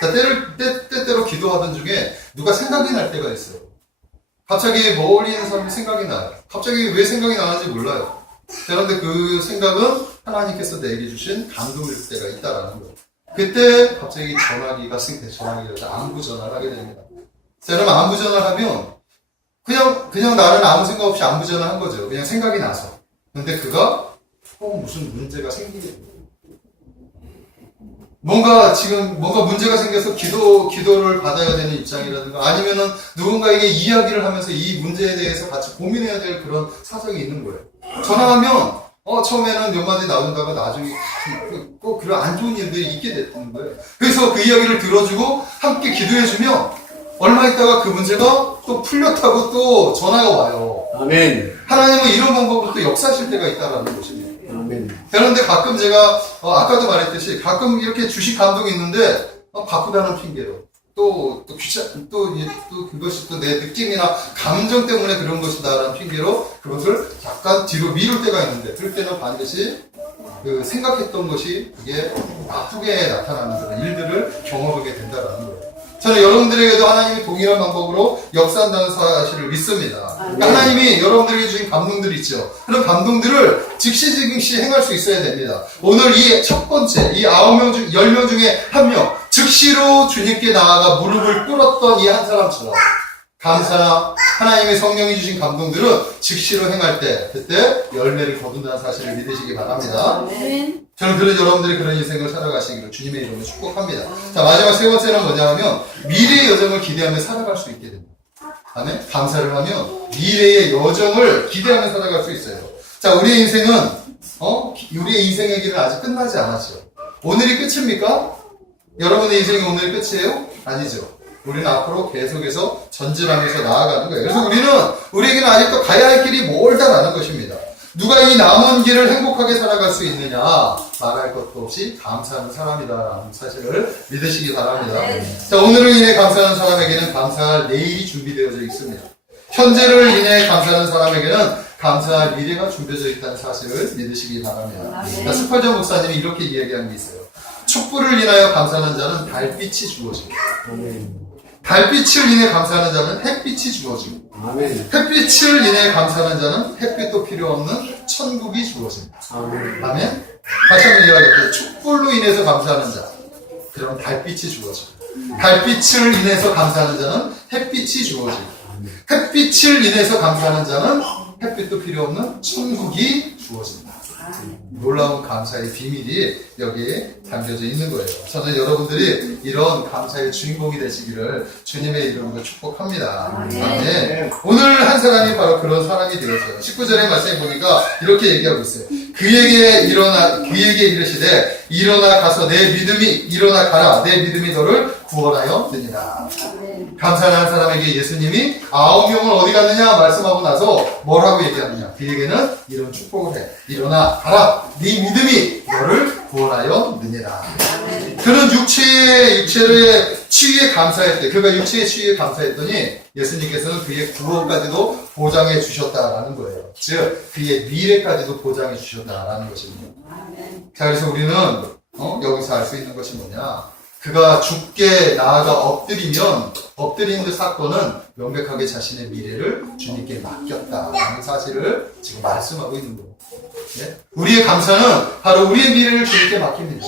자, 때때로 기도하던 중에 누가 생각이 날 때가 있어요. 갑자기 멀리 있는 사람이 생각이 나요. 갑자기 왜 생각이 나는지 몰라요. 그런데 그 생각은 하나님께서 내게 주신 감동일 때가 있다라는 거예요. 그때 갑자기 전화기가 안부 전화를 하게 됩니다. 자, 그러면 안부 전화를 하면 그냥 나는 아무 생각 없이 안부 전화를 한 거죠. 그냥 생각이 나서. 근데 그가 무슨 문제가 생기게 돼요. 뭔가 지금 뭔가 문제가 생겨서 기도를 받아야 되는 입장이라든가 아니면은 누군가에게 이야기를 하면서 이 문제에 대해서 같이 고민해야 될 그런 사정이 있는 거예요. 전화하면 처음에는 몇 마디 나눈다가 나중에 꼭 그런 안 좋은 일들이 있게 됐다는 거예요. 그래서 그 이야기를 들어주고 함께 기도해주면 얼마 있다가 그 문제가 또 풀렸다고 또 전화가 와요. 아멘. 하나님은 이런 방법으로 또 역사하실 때가 있다라는 것입니다. 아멘. 그런데 가끔 제가 아까도 말했듯이 가끔 이렇게 주식 감동이 있는데 바쁘다는 핑계로 또 그것이 또 내 느낌이나 감정 때문에 그런 것이다라는 핑계로 그것을 약간 뒤로 미룰 때가 있는데 그럴 때는 반드시 그 생각했던 것이 그게 나쁘게 나타나는 그런 일들을 경험하게 된다라는 거예요. 저는 여러분들에게도 하나님이 동일한 방법으로 역사한다는 사실을 믿습니다. 그러니까 하나님이 여러분들에게 주신 감동들이 있죠. 그런 감동들을 즉시 행할 수 있어야 됩니다. 오늘 이 첫 번째, 이 9명 중, 10명 중에 한 명, 즉시로 주님께 나아가 무릎을 꿇었던 이 한 사람처럼 감사나 하나님의 성령이 주신 감동들은 즉시로 행할 때, 그때 열매를 거둔다는 사실을 믿으시기 바랍니다. 저는 그런 여러분들이 그런 인생을 살아가시기를 주님의 이름으로 축복합니다. 자, 마지막 세 번째는 뭐냐 하면 미래의 여정을 기대하며 살아갈 수 있게 됩니다. 아멘? 감사를 하면 미래의 여정을 기대하며 살아갈 수 있어요. 자, 우리의 인생은 우리의 인생의 길은 아직 끝나지 않았죠. 오늘이 끝입니까? 여러분의 인생이 오늘이 끝이에요? 아니죠. 우리는 앞으로 계속해서 전진하면서 나아가는 거예요. 그래서 우리에게는 아직도 가야 할 길이 멀다라는 것입니다. 누가 이 남은 길을 행복하게 살아갈 수 있느냐? 말할 것도 없이 감사하는 사람이다라는 사실을 믿으시기 바랍니다. 자, 오늘을 인해 감사하는 사람에게는 감사할 내일이 준비되어져 있습니다. 현재를 인해 감사하는 사람에게는 감사할 미래가 준비되어 있다는 사실을 믿으시기 바랍니다. 자, 스펄전 목사님이 이렇게 이야기한 게 있어요. 촛불을 인하여 감사하는 자는 달빛이 주어집니다. 달빛을 인해 감사하는 자는 햇빛이 주어지고 햇빛을 인해 감사하는 자는 햇빛도 필요 없는 천국이 주어집니다. 아멘. 다시 한번 이야기할게요. 촛불로 인해서 감사하는 자, 그럼 달빛이 주어지고 달빛을 인해서 감사하는 자는 햇빛이 주어지고 햇빛을 인해서 감사하는 자는 햇빛도 필요 없는 천국이 주어집니다. 놀라운 감사의 비밀이 여기에 담겨져 있는 거예요. 저는 여러분들이 이런 감사의 주인공이 되시기를 주님의 이름으로 축복합니다. 아멘. 오늘 한 사람이 바로 그런 사람이 되었어요. 19절의 말씀에 보니까 이렇게 얘기하고 있어요. 그에게 이르시되 일어나 가서 일어나 가라. 내 믿음이 너를 구원하여 드니라. 감사하는 한 사람에게 예수님이 9명은 어디 갔느냐 말씀하고 나서 뭐라고 얘기하느냐. 그에게는 이런 축복을 해. 일어나 가라. 네 믿음이 너를 구원하여 드니라. 그는 육체의 치유에 감사했대. 그가 육체의 치유에 감사했더니 예수님께서는 그의 구원까지도 보장해 주셨다라는 거예요. 즉 그의 미래까지도 보장해 주셨다라는 것입니다. 자, 그래서 우리는 여기서 알 수 있는 것이 뭐냐. 그가 죽게 나아가 엎드린 그 사건은 명백하게 자신의 미래를 주님께 맡겼다라는 사실을 지금 말씀하고 있는 거예요. 네? 우리의 감사는 바로 우리의 미래를 주님께 맡깁니다.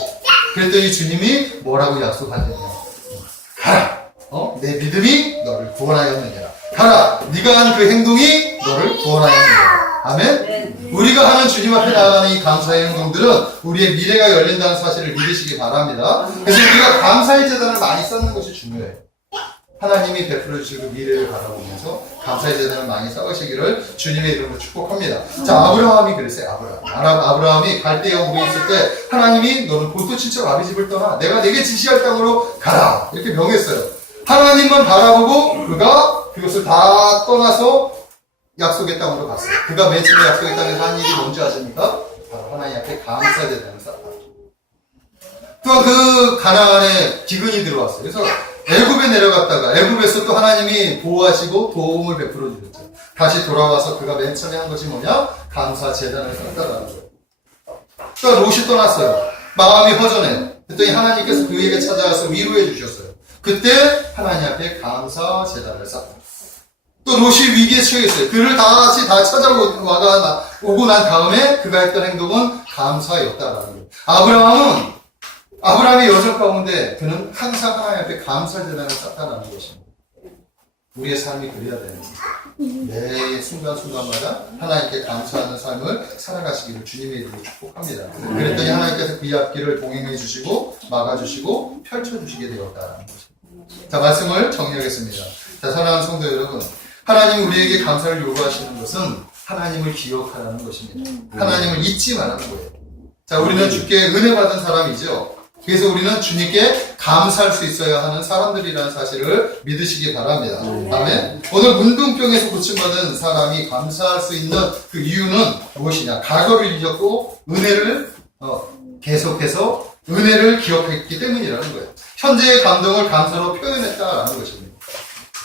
그랬더니 주님이 뭐라고 약속하느냐. 가라! 내 믿음이 너를 구원하였느니라. 가라! 네가 한 그 행동이 너를 구원하였느니라. 아멘? 우리가 하는 주님 앞에 나아가는 이 감사의 행동들은 우리의 미래가 열린다는 사실을 믿으시기 바랍니다. 그래서 우리가 감사의 재단을 많이 쌓는 것이 중요해요. 하나님이 베풀어 주시고 미래를 바라보면서 감사의 재단을 많이 쌓으시기를 주님의 이름으로 축복합니다. 자, 아브라함이 그랬어요. 아브라함이 갈대아 우에 있을 때 하나님이 너는 본토 친척 아비 집을 떠나 내가 내게 지시할 땅으로 가라 이렇게 명했어요. 하나님만 바라보고 그가 그것을 다 떠나서 약속의 땅으로 갔어요. 그가 맨 처음에 약속의 땅에서 한 일이 뭔지 아십니까? 바로 하나님 앞에 감사의 재단을 쌓았다. 또 그 가나안에 기근이 들어왔어요. 그래서 애굽에 내려갔다가 애굽에서 또 하나님이 보호하시고 도움을 베풀어 주셨죠. 다시 돌아와서 그가 맨 처음에 한 것이 뭐냐? 감사 재단을 쌓았다라는 거예요. 또 롯이 떠났어요. 마음이 허전해요. 그랬더니 하나님께서 그에게 찾아와서 위로해 주셨어요. 그때 하나님 앞에 감사 재단을 쌓았다. 또 롯이 위기에 처했어요. 그를 다시 찾아오고 난 다음에 그가 했던 행동은 감사였다라는 거예요. 아브라함의 여정 가운데 그는 항상 하나님 앞에 감사 재단을 쌓다라는 것입니다. 우리의 삶이 그래야 되는 거예요. 매 순간순간마다 하나님께 감사하는 삶을 살아가시기를 주님의 이름으로 축복합니다. 그랬더니 하나님께서 그의 앞길을 동행해 주시고 막아주시고 펼쳐주시게 되었다는 것입니다. 자, 말씀을 정리하겠습니다. 자, 사랑하는 성도 여러분, 하나님이 우리에게 감사를 요구하시는 것은 하나님을 기억하라는 것입니다. 하나님을 잊지 말라는 거예요. 자, 우리는 주께 은혜 받은 사람이죠. 그래서 우리는 주님께 감사할 수 있어야 하는 사람들이라는 사실을 믿으시기 바랍니다. 아멘. 오늘 문둥병에서 고침받은 사람이 감사할 수 있는 그 이유는 무엇이냐? 과거를 잊었고 은혜를 계속해서 은혜를 기억했기 때문이라는 거예요. 현재의 감동을 감사로 표현했다라는 것입니다.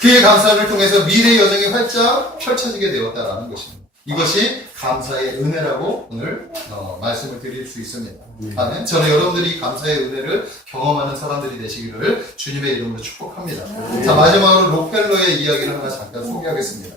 그의 감사를 통해서 미래의 여정이 활짝 펼쳐지게 되었다라는 것입니다. 이것이 감사의 은혜라고 오늘 말씀을 드릴 수 있습니다. 아멘. 저는 여러분들이 감사의 은혜를 경험하는 사람들이 되시기를 주님의 이름으로 축복합니다. 자, 마지막으로 록펠러의 이야기를 하나 잠깐 소개하겠습니다.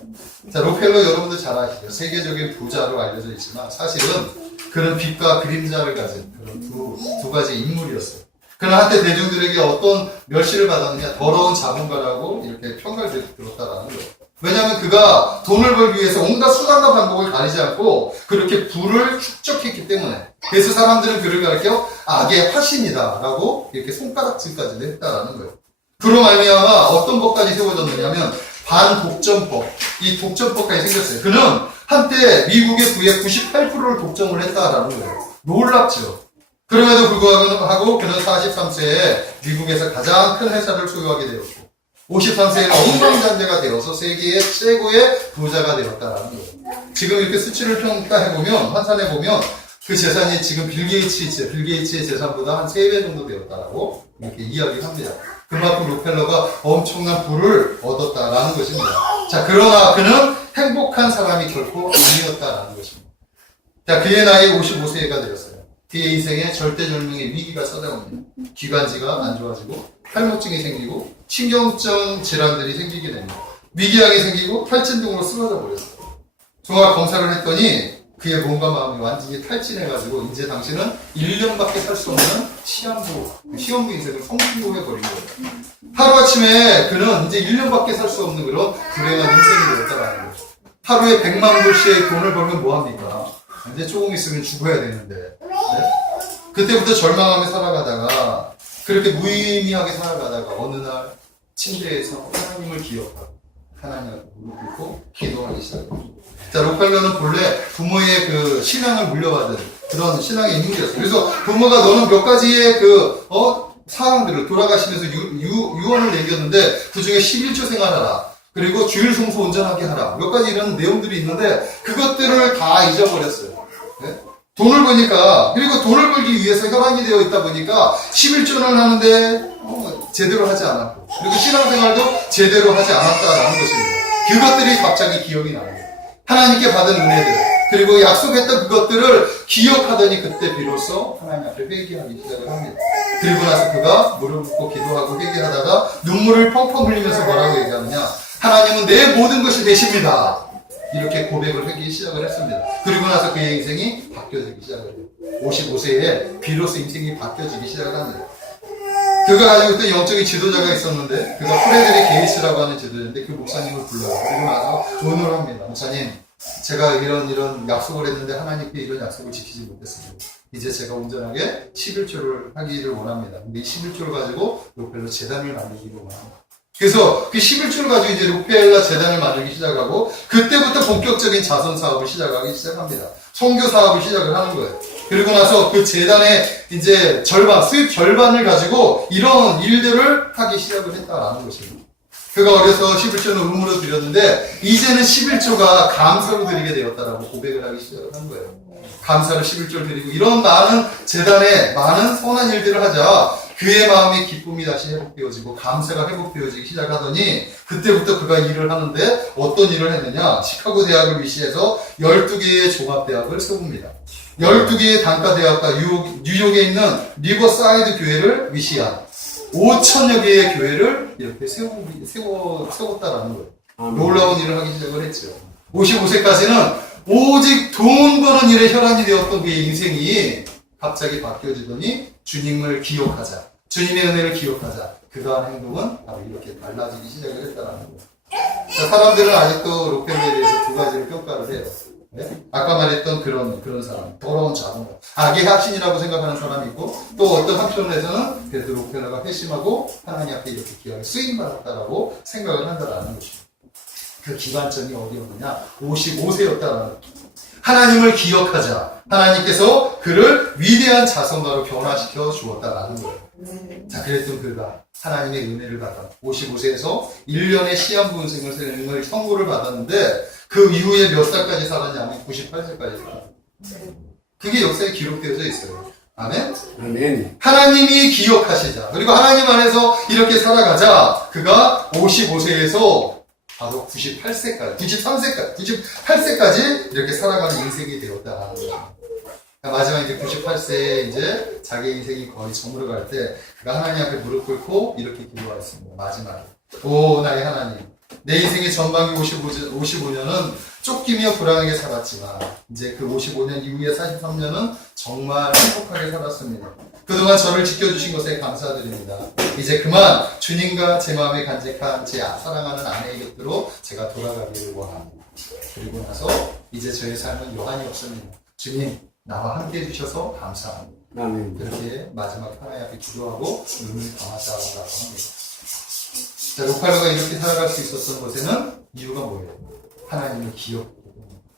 자, 록펠러 여러분들 잘 아시죠? 세계적인 부자로 알려져 있지만 사실은 그런 빛과 그림자를 가진 그런 두 가지 인물이었어요. 그러나 한때 대중들에게 어떤 멸시를 받았느냐? 더러운 자본가라고 이렇게 평가를 들었다라는 거예요. 왜냐하면 그가 돈을 벌기 위해서 온갖 수단과 방법을 가리지 않고 그렇게 부를 축적했기 때문에. 그래서 사람들은 그를 가리켜 악의 화신이다 라고 이렇게 손가락질까지도 했다라는 거예요. 그로 말미암아 어떤 법까지 세워졌느냐면 반독점법, 이 독점법까지 생겼어요. 그는 한때 미국의 부의 98%를 독점을 했다라는 거예요. 놀랍죠. 그럼에도 불구하고 그는 43세에 미국에서 가장 큰 회사를 소유하게 되었고 53세에 억만장자가 되어서 세계의 최고의 부자가 되었다라는 거예요. 지금 이렇게 수치를 평가해보면, 환산해보면 그 재산이 지금 빌 게이츠의 재산보다 한 3배 정도 되었다라고 이렇게 이야기를 합니다. 그만큼 록펠러가 엄청난 부를 얻었다라는 것입니다. 자, 그러나 그는 행복한 사람이 결코 아니었다라는 것입니다. 자, 그의 나이 55세가 되었어요. 그의 인생에 절대절명의 위기가 찾아옵니다. 기관지가 안 좋아지고 탈모증이 생기고 신경성 질환들이 생기게 됩니다. 위궤양이 생기고 탈진등으로 쓰러져 버렸어요. 종합 검사를 했더니 그의 몸과 마음이 완전히 탈진해가지고 이제 당신은 1년밖에 살 수 없는 시험부 인생을 성공해버린 거예요. 하루아침에 그는 이제 1년밖에 살 수 없는 그런 불행한 인생이 되었다라는 거죠. 하루에 100만 불씩 돈을 벌면 뭐합니까? 이제 조금 있으면 죽어야 되는데. 네? 그때부터 절망하며 살아가다가 그렇게 무의미하게 살아가다가 어느 날 침대에서 하나님을 기억하고 하나님을 무릎 꿇고 기도하기 시작합니다. 자, 록펠러는 본래 부모의 그 신앙을 물려받은 그런 신앙의 인물이었어요. 그래서 부모가 너는 몇 가지의 사항들을 돌아가시면서 유언을 남겼는데 그 중에 11조 생활하라. 그리고 주일 성소 온전하게 하라. 몇 가지 이런 내용들이 있는데 그것들을 다 잊어버렸어요. 네? 돈을 버니까, 그리고 돈을 벌기 위해서 혈안이 되어 있다 보니까 11조는 하는데 제대로 하지 않았고, 그리고 신앙생활도 제대로 하지 않았다라는 것입니다. 그것들이 갑자기 기억이 나는 거예요. 하나님께 받은 은혜들, 그리고 약속했던 그것들을 기억하더니 그때 비로소 하나님 앞에 회개하기 시작을 합니다. 그리고 나서 그가 무릎 꿇고 기도하고 회개하다가 눈물을 펑펑 흘리면서 뭐라고 얘기하느냐? 하나님은 내 모든 것이 되십니다. 이렇게 고백을 하기 시작을 했습니다. 그리고 나서 그의 인생이 바뀌어지기 시작을 해요. 55세에 비로소 인생이 바뀌어지기 시작을 합니다. 그가 가지고 있던 영적인 지도자가 있었는데, 그가 프레드릭 게이츠라고 하는 지도자인데 그 목사님을 불러요. 그리고 나서 조언을 합니다. 목사님, 제가 이런 약속을 했는데 하나님께 이런 약속을 지키지 못했습니다. 이제 제가 온전하게 11조를 하기를 원합니다. 근데 이 11조를 가지고 록펠러 재단을 만들기를 원합니다. 그래서 그 11조를 가지고 이제 록펠러 재단을 만들기 시작하고 그때부터 본격적인 자선 사업을 시작하기 시작합니다. 선교 사업을 시작을 하는 거예요. 그리고 나서 그 재단의 이제 수입 절반을 가지고 이런 일들을 하기 시작을 했다라는 것입니다. 그가 어려서 11조는 의무로 드렸는데 이제는 11조가 감사로 드리게 되었다라고 고백을 하기 시작을 한 거예요. 감사로 11조를 드리고 이런 많은 재단에 많은 선한 일들을 하자 그의 마음의 기쁨이 다시 회복되어지고 감사가 회복되어지기 시작하더니 그때부터 그가 일을 하는데 어떤 일을 했느냐? 시카고 대학을 위시해서 12개의 종합대학을 세웁니다. 12개의 단과대학과 뉴욕에 있는 리버사이드 교회를 위시한 5천여 개의 교회를 이렇게 세웠다라는 거예요. 놀라운 일을 하기 시작을 했죠. 55세까지는 오직 돈 버는 일에 혈안이 되었던 그의 인생이 갑자기 바뀌어지더니 주님을 기억하자. 주님의 은혜를 기억하자. 그가 한 행동은 바로 이렇게 달라지기 시작을 했다는 거예요. 자, 사람들은 아직도 록펠러에 대해서 두 가지를 평가를 해요. 네? 아까 말했던 그런 사람, 더러운 자본가, 악의 확신이라고 생각하는 사람이 있고, 또 어떤 한편에서는 그래도 록펠러가 회심하고 하나님 앞에 이렇게 귀하게 쓰임받았다라고 생각을 한다라는 것입니다. 그 기반점이 어디였느냐? 55세였다라는 하나님을 기억하자. 하나님께서 그를 위대한 자선가로 변화시켜 주었다라는 거예요. 자, 그랬던 그가 하나님의 은혜를 받아 55세에서 1년의 시한부 선고를 받았는데 그 이후에 몇 살까지 살았냐면 98세까지 살았어요. 그게 역사에 기록되어져 있어요. 아멘? 아멘. 하나님이 기억하시자. 그리고 하나님 안에서 이렇게 살아가자. 그가 55세에서 바로 98세까지, 93세까지, 98세까지 이렇게 살아가는 인생이 되었다라는 거죠. 마지막 이제 98세에 이제 자기 인생이 거의 저물어갈 때 그가 하나님 앞에 무릎 꿇고 이렇게 기도하였습니다. 마지막에. 오, 나의 하나님. 내 인생의 전반기 55년은 쫓기며 불안하게 살았지만 이제 그 55년 이후에 43년은 정말 행복하게 살았습니다. 그동안 저를 지켜주신 것에 감사드립니다. 이제 그만 주님과 제 마음에 간직한 제 사랑하는 아내의 곁으로 제가 돌아가기를 원합니다. 그리고 나서 이제 저의 삶은 요한이 없습니다. 주님, 나와 함께 해주셔서 감사합니다. 아멘. 그렇게 마지막 하나님 앞에 기도하고 눈을 감았다라고 합니다. 자, 록팔로가 이렇게 살아갈 수 있었던 것에는 이유가 뭐예요? 하나님을 기억했기 때문입니다.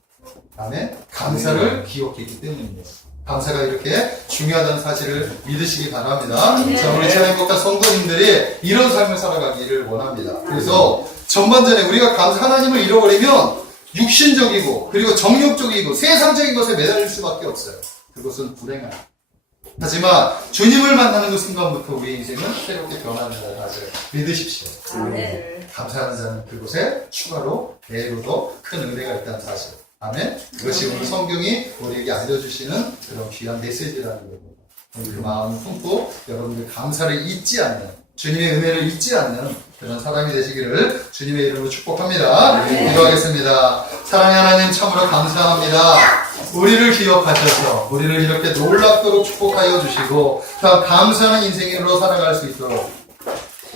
아멘? 감사를 기억했기 때문입니다. 감사가 이렇게 중요하다는 사실을 믿으시기 바랍니다. 자, 우리 찬양국가 성도님들이 이런 삶을 살아가기를 원합니다. 그래서 전반전에 우리가 하나님을 잃어버리면 육신적이고 그리고 정욕적이고 세상적인 것에 매달릴 수밖에 없어요. 그것은 불행한. 하지만 주님을 만나는 그 순간부터 우리 인생은 새롭게 변화된다는 사실을 믿으십시오. 감사하는 자는 그곳에 추가로 배로도 큰 은혜가 있다는 사실. 아멘. 그것이 오늘 성경이 우리에게 알려주시는 그런 귀한 메시지라는 겁니다. 그 마음을 품고 여러분들 감사를 잊지 않는, 주님의 은혜를 잊지 않는 그런 사람이 되시기를 주님의 이름으로 축복합니다. 기도하겠습니다. 사랑의 하나님, 참으로 감사합니다. 우리를 기억하셔서 우리를 이렇게 놀랍도록 축복하여 주시고 더 감사하는 인생으로 살아갈 수 있도록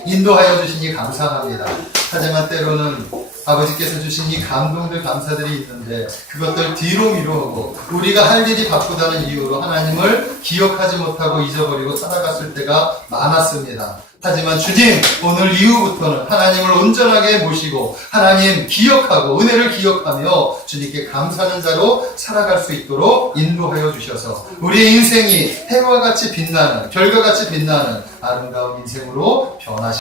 인도하여 주시니 감사합니다. 하지만 때로는 아버지께서 주신 이 감동들, 감사들이 있는데 그것들 뒤로 미루고 우리가 할 일이 바쁘다는 이유로 하나님을 기억하지 못하고 잊어버리고 살아갔을 때가 많았습니다. 하지만 주님, 오늘 이후부터는 하나님을 온전하게 모시고 하나님 기억하고 은혜를 기억하며 주님께 감사하는 자로 살아갈 수 있도록 인도하여 주셔서 우리의 인생이 해와 같이 빛나는, 별과 같이 빛나는 아름다운 인생으로 변화시키옵소서.